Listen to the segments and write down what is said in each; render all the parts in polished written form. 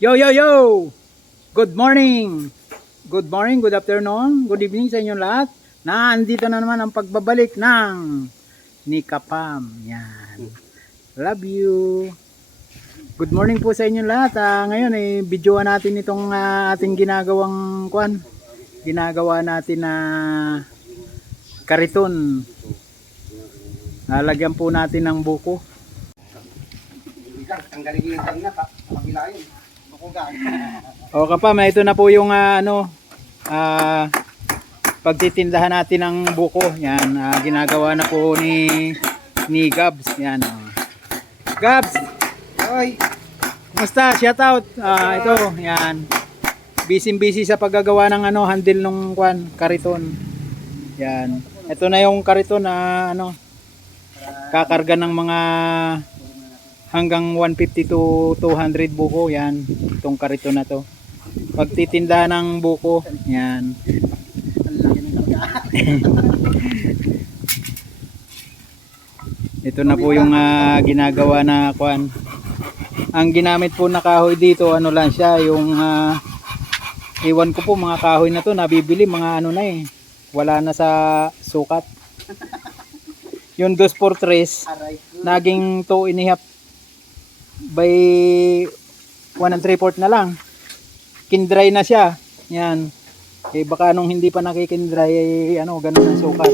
Yo, yo, yo! Good morning! Good morning, good afternoon, good evening sa inyong lahat. Nandito na naman ang pagbabalik ng Nikapam. Yan. Love you. Good morning po sa inyong lahat. Ngayon videoan natin itong ating ginagawang ginagawa natin na kariton. Lalagyan po natin ng buko. Ang galing yung na pabilayin. O kapam, ito na po yung pagtitindahan natin ng buko. Yan, ginagawa na po ni Gabs. Yan. Gabs! Hoy! Kumusta? Shout out. Ito, yan. Busy sa paggagawa ng handle ng kariton. Yan. Ito na yung kariton na kakarga ng mga hanggang 150 to 200 buko. Yan, itong kariton na to. Pagtitinda ng buko. Yan. Ito na po yung ginagawa na ang ginamit po na kahoy dito, lang siya, yung iwan ko po mga kahoy na to nabibili mga wala na sa sukat. Yung 2x3 naging 2.5 by 1 3/4 na lang. Kindry na siya. Yan. Baka nung hindi pa nakikindry ganun ang sukat.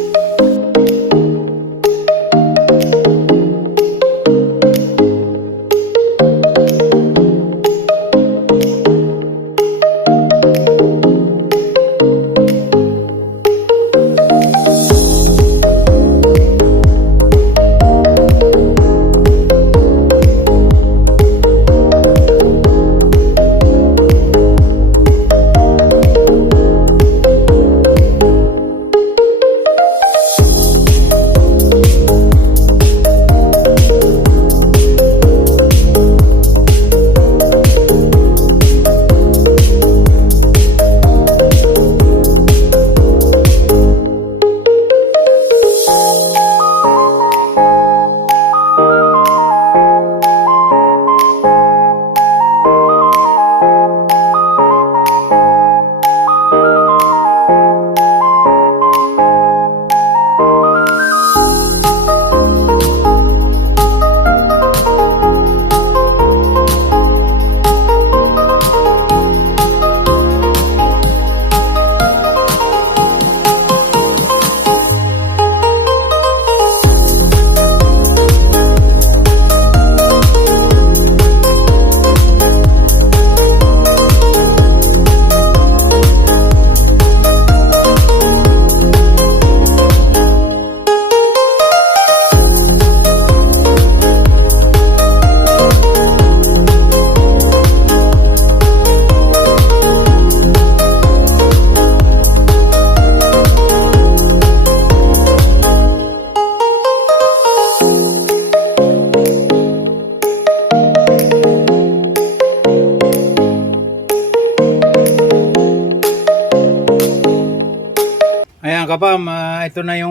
Ayan kapam, ito na yung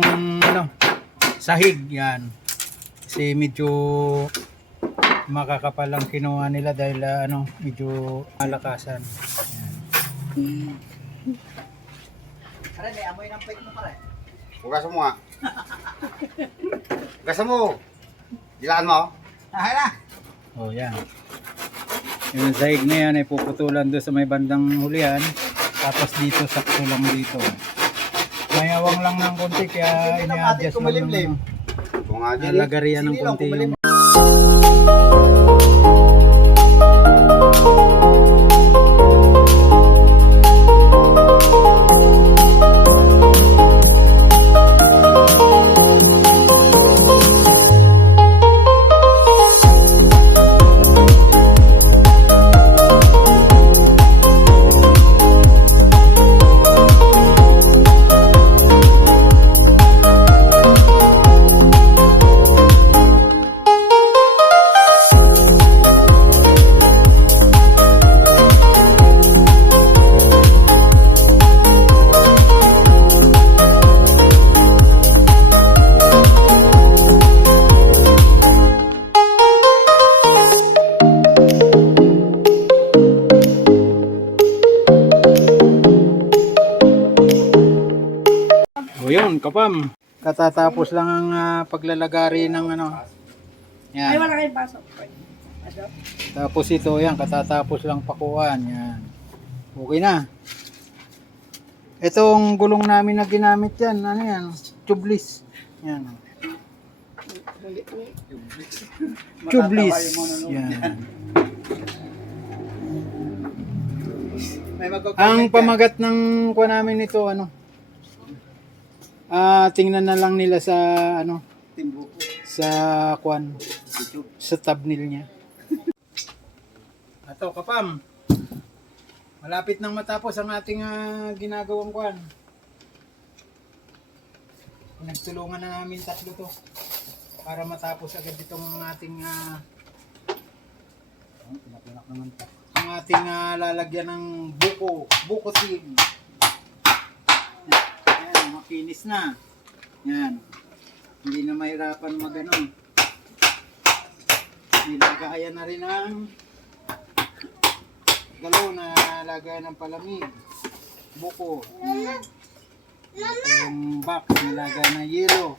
sahig. Yan. Kasi medyo makakapal ang kinuha nila dahil medyo malakasan. Ayan. Pare, may amoy ng plate mo pare. Hugasan mo nga. Hugasan mo. Dilaan mo. Hala. Oh, yan. Yung sahig na yan ay puputulan doon sa may bandang hulihan. Tapos dito, sakto lang dito. Mayawang lang ng konti kaya ini-adjust lang ng lagarian ng konti yung kapam. Katatapos lang ang paglalagari ng ano. Yan. Ay, wala kayong pasok. Ano? Tapos ito, yan, katatapos lang pakuan. Yan. Okay na. Itong gulong namin na ginamit yan, ano yan, tubeless. Yan. Tubeless. Yan. Ang pamagat ng kuha namin ito, ano, tingnan na lang nila sa, ano, sa kuan, sa thumbnail niya. Ato, kapam. Malapit nang matapos ang ating ginagawang kuan. Nagtulungan na namin tatlo to para matapos agad itong ating ang ating lalagyan ng buko seed. Yan, makinis na. Yan. Hindi na mahirapan magano. Nilagayan na rin ang galaw na lagayan ng palamig. Buko. Yung box nilagay ng yelo.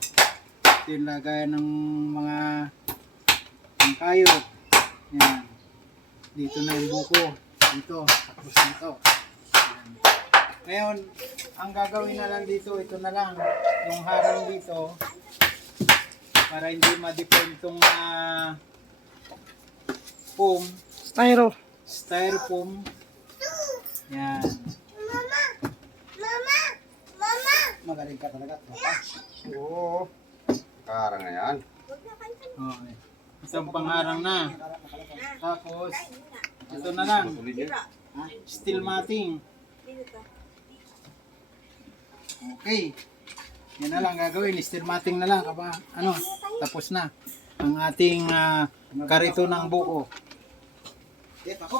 Ito yung lagayan ng mga kayot. Yan. Dito na yung buko. Dito. Tapos dito. Yan. Ngayon, ang gagawin na lang dito, ito na lang. Yung harang dito. Para hindi ma-deform itong foam. Styrofoam. Yan. Magaling ka talaga. Oo. Karang na yan. Okay. Isang pangharang na. Tapos, ito na lang. Steel matting. Okay. Yan na lang gagawin. Steel matting na lang. Ano, tapos na. Ang ating karito ng buko. Ako.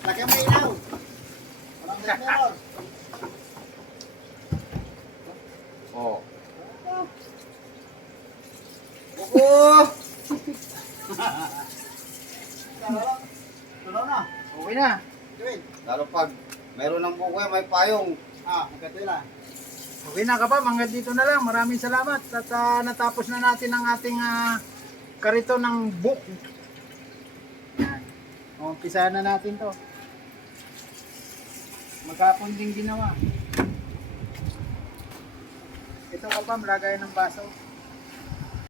Lagyan mo ilaw. Walang meron. Oh. Buko! Tulo na. Okay na. Lalo pag mayroon ng buko may payong. Maganda na. Okay na kapam, hanggang dito na lang. Maraming salamat at natapos na natin ang ating karito ng book. Yan. Umpisahan na natin to. Maghapon din ginawa. Ito kapam, lagay ng baso.